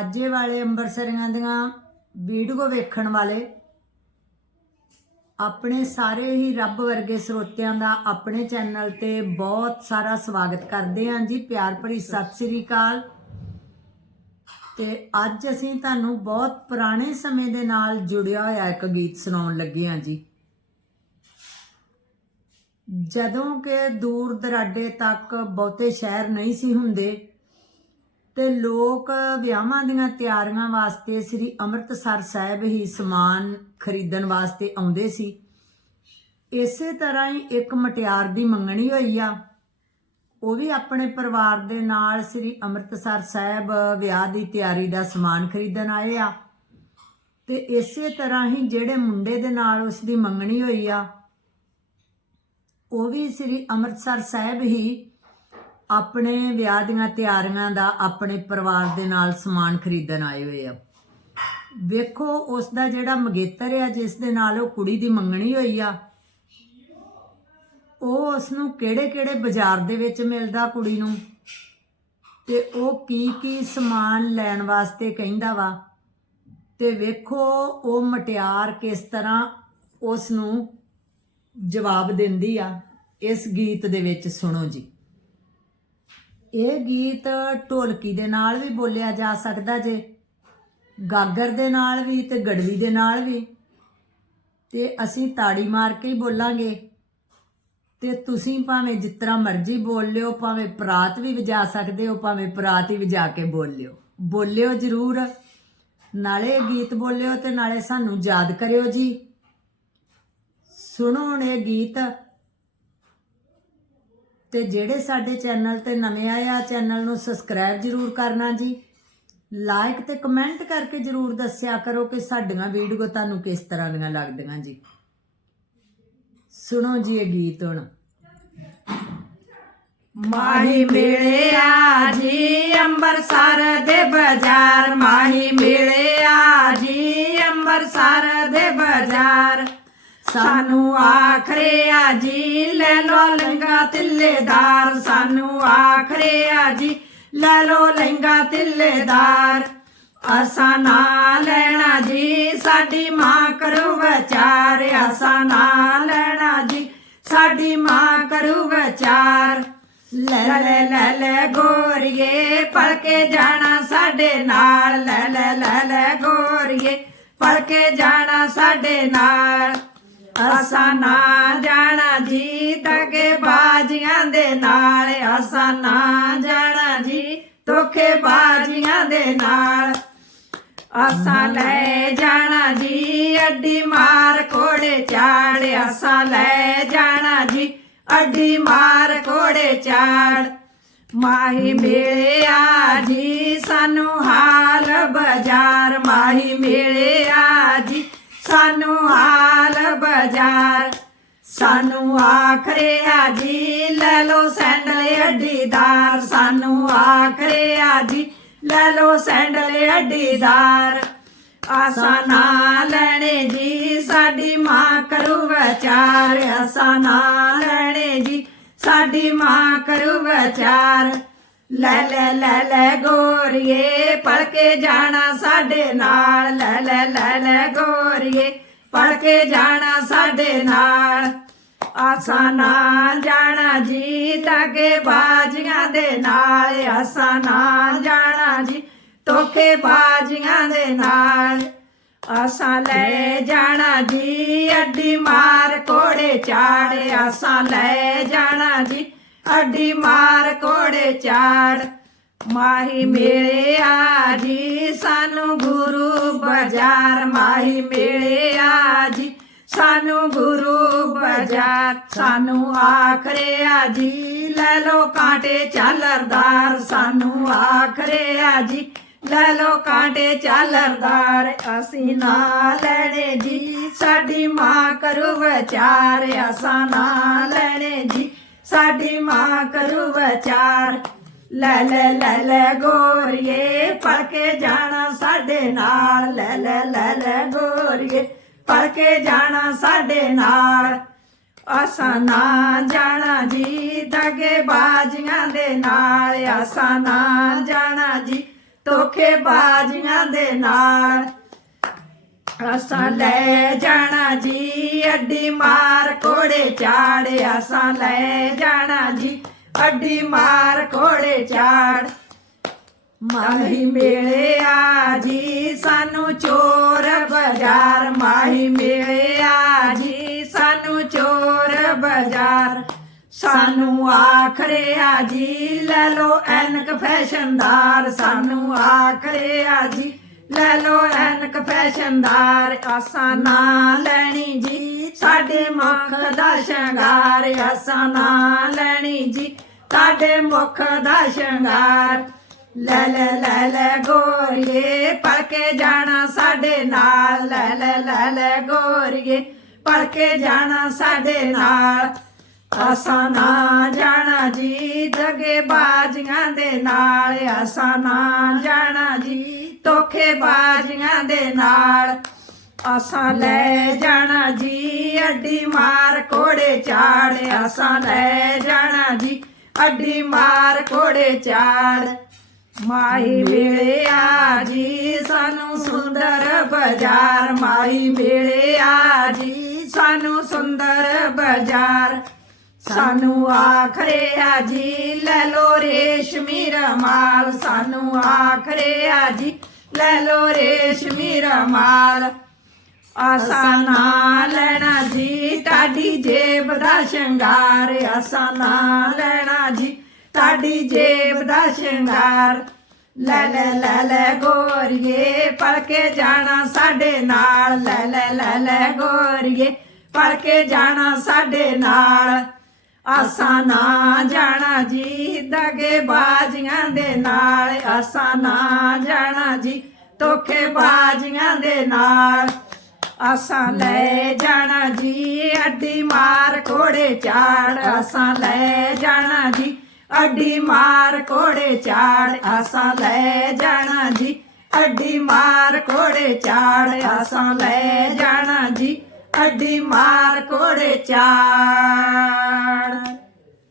ਅੱਜੇ ਵਾਲੇ ਅੰਬਰਸਰੀਆਂ ਦੀਆਂ ਵੀਡੀਓ ਵੇਖਣ ਵਾਲੇ ਆਪਣੇ ਸਾਰੇ ਹੀ ਰੱਬ ਵਰਗੇ ਸਰੋਤਿਆਂ ਦਾ ਆਪਣੇ ਚੈਨਲ ਤੇ ਬਹੁਤ ਸਾਰਾ ਸਵਾਗਤ ਕਰਦੇ ਹਾਂ ਜੀ। ਪਿਆਰ ਭਰੀ ਸਤਿ ਸ੍ਰੀ ਅਕਾਲ। ਤੇ ਅੱਜ ਅਸੀਂ ਤੁਹਾਨੂੰ ਬਹੁਤ ਪੁਰਾਣੇ ਸਮੇਂ ਦੇ ਨਾਲ ਜੁੜਿਆ ਹੋਇਆ ਇੱਕ ਗੀਤ ਸੁਣਾਉਣ ਲੱਗੇ ਹਾਂ ਜੀ। ਜਦੋਂ ਕਿ ਦੂਰ ਦਰਾਡੇ ਤੱਕ ਬਹੁਤੇ ਸ਼ਹਿਰ ਨਹੀਂ ਸੀ ਹੁੰਦੇ ਤੇ ਲੋਕ ਵਿਆਹਾਂ ਦੀਆਂ ਤਿਆਰੀਆਂ ਵਾਸਤੇ ਸ੍ਰੀ ਅੰਮ੍ਰਿਤਸਰ ਸਾਹਿਬ ਹੀ ਸਮਾਨ ਖਰੀਦਣ ਵਾਸਤੇ ਆਉਂਦੇ ਸੀ। ਇਸੇ ਤਰ੍ਹਾਂ ਹੀ ਇੱਕ ਮਟਿਆਰ ਦੀ ਮੰਗਣੀ ਹੋਈ ਆ। ਉਹ ਵੀ ਆਪਣੇ ਪਰਿਵਾਰ ਦੇ ਨਾਲ ਸ੍ਰੀ ਅੰਮ੍ਰਿਤਸਰ ਸਾਹਿਬ ਵਿਆਹ ਦੀ ਤਿਆਰੀ ਦਾ ਸਮਾਨ ਖਰੀਦਣ ਆਏ ਆ। ਤੇ ਇਸੇ ਤਰ੍ਹਾਂ ਹੀ ਜਿਹੜੇ ਮੁੰਡੇ ਦੇ ਨਾਲ ਉਸ ਦੀ ਮੰਗਣੀ ਹੋਈ ਆ, ਉਹ ਵੀ ਸ੍ਰੀ ਅੰਮ੍ਰਿਤਸਰ ਸਾਹਿਬ ਹੀ ਆਪਣੇ ਵਿਆਹ ਦੀਆਂ ਤਿਆਰੀਆਂ ਦਾ ਆਪਣੇ ਪਰਿਵਾਰ ਦੇ ਨਾਲ ਸਮਾਨ ਖਰੀਦਣ ਆਏ ਹੋਏ ਆ। ਵੇਖੋ, ਉਸ ਦਾ ਜਿਹੜਾ ਮਗੇਤਰ ਆ, ਜਿਸ ਦੇ ਨਾਲ ਉਹ ਕੁੜੀ ਦੀ ਮੰਗਣੀ ਹੋਈ ਆ, ਉਹ ਉਸ ਨੂੰ ਕਿਹੜੇ-ਕਿਹੜੇ ਬਾਜ਼ਾਰ ਦੇ ਵਿੱਚ ਮਿਲਦਾ ਕੁੜੀ ਨੂੰ? ਤੇ ਉਹ ਕੀ ਕੀ ਸਮਾਨ ਲੈਣ ਵਾਸਤੇ ਕਹਿੰਦਾ ਵਾ? ਤੇ ਵੇਖੋ, ਉਹ ਮਟਿਆਰ ਕਿਸ ਤਰ੍ਹਾਂ ਉਸ ਨੂੰ ਜਵਾਬ ਦਿੰਦੀ ਆ, ਇਸ ਗੀਤ ਦੇ ਵਿੱਚ, ਸੁਣੋ ਜੀ। ਇਹ ਗੀਤ ਢੋਲਕੀ ਦੇ ਨਾਲ ਵੀ ਬੋਲਿਆ ਜਾ ਸਕਦਾ ਜੇ, ਗਾਗਰ ਦੇ ਨਾਲ ਵੀ ਤੇ ਗੜਵੀ ਦੇ ਨਾਲ ਵੀ। ਤੇ ਅਸੀਂ ਤਾੜੀ ਮਾਰ ਕੇ ਹੀ ਬੋਲਾਂਗੇ। ਤੇ ਤੁਸੀਂ ਭਾਵੇਂ ਜਿਸ ਤਰ੍ਹਾਂ ਮਰਜ਼ੀ ਬੋਲ ਲਿਓ, ਭਾਵੇਂ ਪਰਾਤ ਵੀ ਵਜਾ ਸਕਦੇ ਹੋ, ਭਾਵੇਂ ਪਰਾਤ ਹੀ ਵਜਾ ਕੇ ਬੋਲ ਲਿਓ। ਬੋਲਿਓ ਜ਼ਰੂਰ, ਨਾਲੇ ਗੀਤ ਬੋਲਿਓ ਤੇ ਨਾਲੇ ਸਾਨੂੰ ਯਾਦ ਕਰਿਓ ਜੀ। ਸੁਣੋ ਹੁਣ ਇਹ ਗੀਤ। ਤੇ ਜਿਹੜੇ ਸਾਡੇ ਚੈਨਲ ਤੇ ਨਵੇਂ ਆਏ ਆ, ਚੈਨਲ ਨੂੰ ਸਬਸਕ੍ਰਾਈਬ ਜਰੂਰ ਕਰਨਾ ਜੀ। ਲਾਈਕ ਤੇ ਕਮੈਂਟ ਕਰਕੇ ਜਰੂਰ ਦੱਸਿਆ ਕਰੋ ਕਿ ਸਾਡੀਆਂ ਵੀਡੀਓ ਤੁਹਾਨੂੰ ਕਿਸ ਤਰ੍ਹਾਂ ਦੀਆਂ ਲੱਗਦੀਆਂ ਜੀ। ਸੁਣੋ ਜੀ ਇਹ ਗੀਤ ਹੁਣ। ਮਾਹੀ ਮਿਲਿਆ ਜੀ ਅੰਬਰਸਰ ਦੇ ਬਾਜ਼ਾਰ। ਮਾਹੀ ਮਿਲਿਆ ਜੀ ਅੰਬਰਸਰ ਦੇ ਬਾਜ਼ਾਰ। ਸਾਨੂੰ ਆ ਜੀ, ਲੈ ਲੋ ਲੰਗਾ ਤਿੱਲੇਦਾਰ। ਸਾਨੂੰ ਆਖਰਿਆ ਜੀ, ਲੈ ਲੋ ਲੰਗਾ ਤਿੱਲੇਦਾਰ। ਅਸਾਂ ਨਾ ਲੈਣਾ ਜੀ, ਸਾਡੀ ਮਾਂ ਕਰੂ ਵਿਚਾਰ। ਅਸਾਂ ਨਾ ਲੈਣਾ ਜੀ, ਸਾਡੀ ਮਾਂ ਕਰੂ ਵਿਚਾਰ। ਲੈ ਲੈ ਲੈ ਲੈ ਗੋਰੀਏ ਪੜ ਕੇ ਜਾਣਾ ਸਾਡੇ ਨਾਲ। ਲੈ ਲੈ ਲੈ ਲੈ ਗੋਰੀਏ ਪੜ ਕੇ ਜਾਣਾ ਸਾਡੇ ਨਾਲ। ਅਸਾਂ ਨਾ ਜਾਣਾ ਜੀ ਤਕੇ ਬਾਜੀਆਂ ਦੇ ਨਾਲ। ਅਸਾਂ ਨਾ ਜਾਣਾ ਜੀ ਤੋਖੇ ਬਾਜੀਆਂ ਦੇ ਨਾਲ। ਅਸਾਂ ਲੈ ਜਾਣਾ ਜੀ ਅੱਡੀ ਮਾਰ ਕੋੜੇ ਚਾੜ। ਅਸਾਂ ਲੈ ਜਾਣਾ ਜੀ ਅੱਡੀ ਮਾਰ ਕੋੜੇ ਚਾੜ। ਮਾਹੀ ਮਿਲਿਆ ਜੀ ਸਾਨੂੰ ਹਾਲ ਬਾਜ਼ਾਰ। ਮਾਹੀ ਮਿਲਿਆ ਜੀ ਸਾਨੂੰ ਹਾਲ ਬਾਜ਼ਾਰ ਸਾਨੂੰ ਆਖਰਿਆ ਜੀ ਲੈ ਲੋ ਸੈਂਡਲ ਅੱਡੀਦਾਰ। ਸਾਨੂੰ ਆਖਰਿਆ ਜੀ ਲੈ ਲੋ ਸੈਂਡਲ ਅੱਡੀਦਾਰ। ਆਸਾ ਨਾ ਲੈਣੇ ਜੀ, ਸਾਡੀ ਮਾਂ ਕਰੂ ਵਿਚਾਰ ਆਸਾ ਨਾ ਲੈਣੇ ਜੀ, ਸਾਡੀ ਮਾਂ ਕਰੂ ਵਿਚਾਰ ਲੈ ਲੈ ਲੈ ਲੈ ਗੋਰੀਏ, ਪਲਕੇ ਜਾਣਾ ਸਾਡੇ ਨਾਲ। ਲੈ ਲੈ ਲੈ ਲੈ ਗੋਰੀਏ। ਪੜ ਕੇ ਜਾਣਾ ਸਾਡੇ ਨਾਲ। ਆਸਾਂ ਨਾ ਜਾਣਾ ਜੀ ਤਾਗੇ ਬਾਜੀਆਂ ਦੇ ਨਾਲ। ਆਸਾਂ ਨਾਲ ਜਾਣਾ ਜੀ ਤੋਖੇ ਬਾਜੀਆਂ ਦੇ ਨਾਲ। ਆਸਾਂ ਲੈ ਜਾਣਾ ਜੀ, ਅੱਡੀ ਮਾਰ ਕੋੜੇ ਚਾੜ। ਆਸਾਂ ਲੈ ਜਾਣਾ ਜੀ, ਅੱਡੀ ਮਾਰ ਕੋੜੇ ਚਾੜ। ਮਾਹੀ ਮਿਲਿਆ ਜੀ ਸਾਨੂੰ ਗੁਰੂ ਬਾਜ਼ਾਰ। ਮਾਹੀ ਮਿਲਿਆ ਜੀ ਸਾਨੂੰ ਗੁਰੂ ਬਾਜ਼ਾਰ। ਸਾਨੂੰ ਆਖਰਿਆ ਜੀ ਲੈ ਲੋ ਕਾਂਟੇ ਚਾਲਰਦਾਰ। ਸਾਨੂੰ ਆਖਰਿਆ ਜੀ ਲੈ ਲੋ ਕਾਂਟੇ ਚਾਲਰਦਾਰ। ਅਸੀਂ ਨਾ ਲੈਣੇ ਜੀ, ਸਾਡੀ ਮਾਂ ਕਰੂ ਵਿਚਾਰ ਅਸਾਂ ਨਾ ਲੈਣੇ ਜੀ, ਸਾਡੀ ਮਾਂ ਕਰੂ ਵਿਚਾਰ ਲੈ ਲੈ ਲੈ ਲੈ ਗੋਰੀਏ ਪੜ ਕੇ ਜਾਣਾ ਸਾਡੇ ਨਾਲ। ਲੈ ਲੈ ਲੈ ਲੈ ਗੋਰੀਏ ਪੜ ਕੇ ਜਾਣਾ ਸਾਡੇ ਨਾਲ। ਆਸਾ ਨਾ ਜਾਣਾ ਜੀ ਦਗੇ ਬਾਜੀਆਂ ਦੇ ਨਾਲ। ਆਸਾਂ ਨਾ ਜਾਣਾ ਜੀ ਧੋਖੇ ਬਾਜੀਆਂ ਦੇ ਨਾਲ। ਅਸਾਂ ਲੈ ਜਾਣਾ ਜੀ ਅੱਡੀ ਮਾਰ ਕੋੜੇ ਚਾੜ। ਅਸਾਂ ਲੈ ਜਾਣਾ ਜੀ ਅੱਡੀ ਮਾਰ ਕੋੜੇ ਚਾੜ। ਮਾਹੀ ਮਿਲਿਆ ਜੀ, ਸਾਨੂੰ ਚੋਰ ਬਾਜ਼ਾਰ। ਮਾਹੀ ਮਿਲਿਆ ਜੀ, ਸਾਨੂੰ ਚੋਰ ਬਾਜ਼ਾਰ। ਸਾਨੂੰ ਆਖਰੇ ਆਜੀ ਲੈ ਲੋ ਐਨਕ ਫੈਸ਼ਨਦਾਰ। ਸਾਨੂੰ ਆਖਰੇ ਆਜੀ ਲੈ ਲੋ ਐਨਕ ਫੈਸ਼ਨਦਾਰ। ਆਸਾਂ ਨਾ ਲੈਣੀ ਜੀ, ਸਾਡੇ ਮੁਖ ਦਾ ਸ਼ਿੰਗਾਰ। ਆਸਾਂ ਨਾ ਲੈਣੀ ਜੀ ਸਾਡੇ ਮੁਖ ਦਾ ਸ਼ਿੰਗਾਰ। ਲੈ ਲੈ ਲੈ ਲੈ ਗੋਰੀਏ ਪੜ ਕੇ ਜਾਣਾ ਸਾਡੇ ਨਾਲ। ਲੈ ਲੈ ਲੈ ਲੈ ਗੋਰੀਏ ਪੜ ਕੇ ਜਾਣਾ ਸਾਡੇ ਨਾਲ। ਆਸਾਂ ਨਾ ਜਾਣਾ ਜੀ ਦਗੇ ਬਾਜੀਆਂ ਦੇ ਨਾਲ। ਆਸਾਂ ਨਾ ਜਾਣਾ ਜੀ ਧੋਖੇ ਬਾਜੀਆਂ ਦੇ ਨਾਲ। ਆਸਾਂ ਲੈ ਜਾਣਾ ਜੀ ਅੱਡੀ ਮਾਰ ਕੋੜੇ ਚਾੜ। ਆਸਾਂ ਲੈ ਜਾਣਾ ਜੀ ਅੱਡੀ ਮਾਰ ਕੋੜੇ ਚਾੜ। ਮਾਹੀ ਮਿਲਿਆ ਜੀ, ਸਾਨੂੰ ਸੁੰਦਰ ਬਾਜ਼ਾਰ। ਮਾਈ ਮਿਲਿਆ ਜੀ, ਸਾਨੂੰ ਸੁੰਦਰ ਬਾਜ਼ਾਰ। ਸਾਨੂੰ ਆਖਰਿਆ ਜੀ, ਲੈ ਲੋ ਰੇਸ਼ਮੀ ਰਮਾਲ। ਸਾਨੂੰ ਆਖਰਿਆ ਜੀ, ਲੈ ਲੋ ਰੇਸ਼ਮੀ ਰਮਾਲ। ਆਸਾਂ ਨਾ ਲੈਣਾ ਜੀ, ਤੁਹਾਡੀ ਜੇਬ ਦਾ ਸ਼ਿੰਗਾਰ। ਆਸਾਂ ਨਾ ਲੈਣਾ ਜੀ, ਤੁਹਾਡੀ ਜੇਬ ਦਾ ਸ਼ਿੰਗਾਰ। ਲੈ ਲੈ ਲੈ ਲੈ ਗੋਰੀਏ ਪੜ ਕੇ ਜਾਣਾ ਸਾਡੇ ਨਾਲ। ਲੈ ਲੈ ਲੈ ਲੈ ਗੋਰੀਏ ਪੜ ਕੇ ਜਾਣਾ ਸਾਡੇ ਨਾਲ। ਆਸਾਂ ਨਾ ਜਾਣਾ ਜੀ ਦਗੇ ਬਾਜੀਆਂ ਦੇ ਨਾਲ। ਆਸਾਂ ਨਾ ਜਾਣਾ ਜੀ ਧੋਖੇ ਬਾਜੀਆਂ ਦੇ ਨਾਲ। ਅਸਾਂ ਲੈ ਜਾਣਾ ਜੀ, ਅੱਡੀ ਮਾਰ ਕੋੜੇ ਚਾੜ। ਆਸਾਂ ਲੈ ਜਾਣਾ ਜੀ, ਅੱਡੀ ਮਾਰ ਕੋੜੇ ਚਾੜ। ਆਸਾਂ ਲੈ ਜਾਣਾ ਜੀ, ਅੱਡੀ ਮਾਰ ਕੋੜੇ ਚਾੜ। ਆਸਾਂ ਲੈ ਜਾਣਾ ਜੀ, ਅੱਡੀ ਮਾਰ ਕੋੜੇ ਚਾੜ।